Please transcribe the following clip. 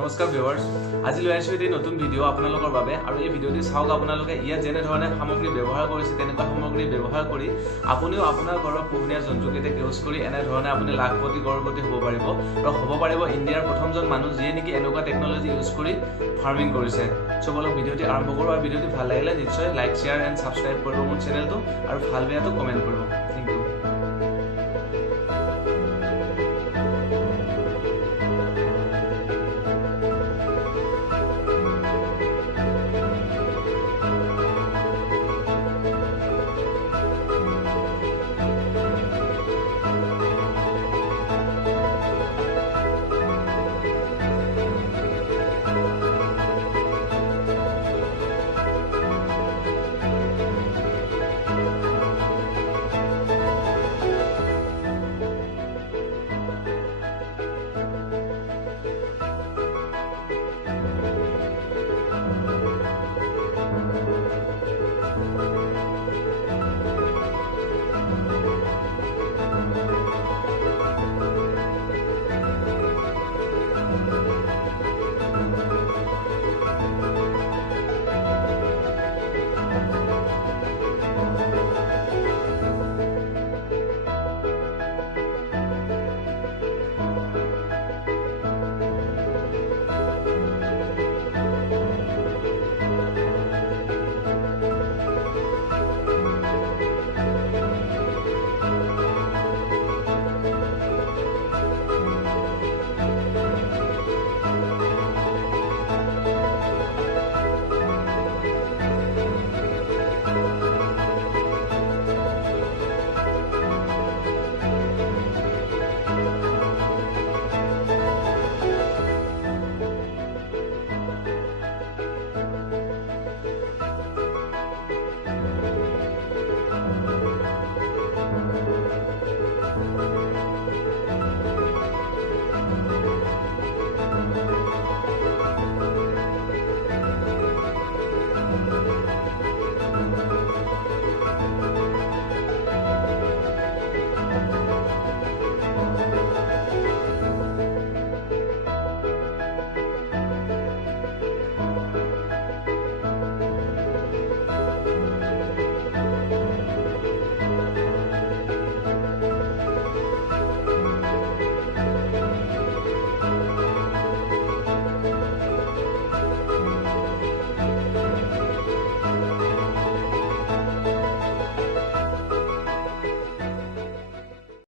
নমস্কাৰ ভিউয়াৰ্স আজি লৈ আছো এই নতুন ভিডিও আপোনালোকৰ বাবে আৰু এই ভিডিওটি চাওক আপোনালোকে ইয়া যেনে ধৰণে সামগ্ৰী ব্যৱহাৰ কৰিছে তেনেকুৱা সামগ্ৰী ব্যৱহাৰ কৰি আপুনিও আপোনাৰ ঘৰৰ পোহনীয়া জন্তুকেইটা ইউজ কৰি এনে ধৰণে আপুনি লাখপতি কৰপতি হ'ব পাৰিব আৰু হ'ব পাৰিব ইণ্ডিয়াৰ প্ৰথমজন মানুহ যিয়ে নেকি এনেকুৱা টেকনলজি ইউজ কৰি ফাৰ্মিং কৰিছে চবলক ভিডিওটি আৰম্ভ কৰো আৰু ভিডিওটি ভাল লাগিলে নিশ্চয় লাইক শেয়াৰ এণ্ড সাবস্ক্ৰাইব কৰিব মোৰ চেনেলটো আৰু ভাল বেয়াটো কমেন্ট কৰিব